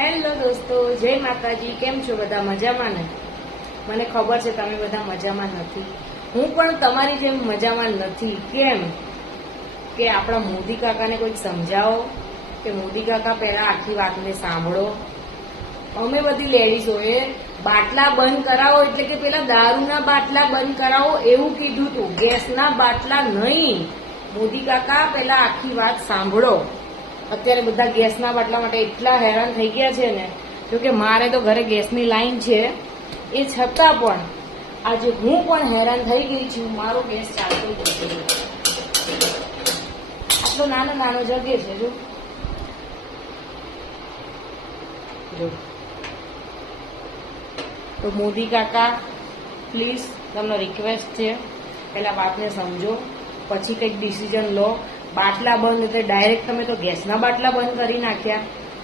Hello દોસ્તો, જય માતાજી. કેમ છો બધા? મજામાં ને? મને ખબર છે તમે બધા મજામાં નથી. હું પણ તમારી જેમ મજામાં નથી. કેમ કે આપણા મોદી કાકાને કોઈક સમજાવો કે મોદી કાકા પહેલા આખી વાતને સાંભળો. અમે બધી લેડીઝોએ બાટલા બંધ કરાવો એટલે કે પેલા દારૂના બાટલા બંધ કરાવો એવું કીધું હતું, ગેસના બાટલા નહીં. મોદી કાકા પહેલા આખી વાત સાંભળો. અત્યારે બધા ગેસના બાટલા માટે એટલા હેરાન થઈ ગયા છે ને, જોકે મારે તો ઘરે ગેસની લાઈન છે, એ છતાં પણ આજે હું પણ હેરાન થઈ ગઈ છું. મારો ગેસ ચાલતો જ નથી. આટલો નાનો નાનો જગે છે જો. તો મોદી કાકા પ્લીઝ તમને રિક્વેસ્ટ છે, પહેલા વાતને સમજો પછી કંઈક ડિસિઝન લો. બાટલા બંધ એટલે ડાયરેક્ટ તમે તો ગેસના બાટલા બંધ કરી નાખ્યા.